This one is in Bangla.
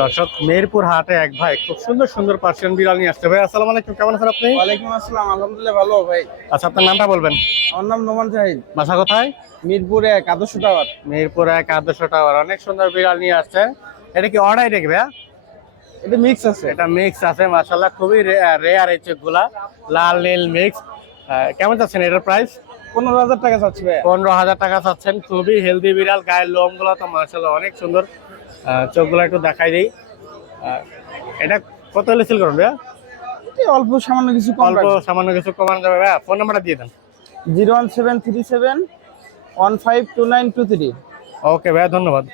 দর্শক, মেহেরপুর হাটে এক ভাই খুব সুন্দর সুন্দর পার্সিয়ান বিড়াল নিয়ে আসছে। ভাই আসসালামু আলাইকুম, কেমন আছেন আপনি? ওয়ালাইকুম আসসালাম, আলহামদুলিল্লাহ ভালো ভাই। আচ্ছা, আপনার নামটা বলবেন। আমার নাম নোমান জাহিদ, বাসা কোথায়? মিরপুর 1 আদর্শ টাওয়ার। মেহেরপুর এক আদর্শ টাওয়ার। অনেক সুন্দর বিড়াল নিয়ে আসছে। এটা কি অর্ডার দেখবে? এটা মিক্স আছে। এটা মিক্স আছে, মাশাআল্লাহ খুবই রেয়ার এই চোখগুলা, লাল নীল মিক্স। কেমন চাচ্ছেন এটার প্রাইস? 15,000 টাকা চাচ্ছি ভাই। 15,000 টাকা চাচ্ছেন। খুবই হেলদি বিড়াল, গায়ের লোমগুলো তো মাশাআল্লাহ অনেক সুন্দর। চোখগুলো একটু দেখাই দিই। এটা কত হলে সেল করুন ভাইয়া? এটা অল্প সামান্য কিছু কম অল্প রাখবো। সামান্য কিছু কমানো যাবে ভাইয়া? ফোন নাম্বারটা দিয়ে দেন। 01737 152923। ওকে ভাইয়া, ধন্যবাদ।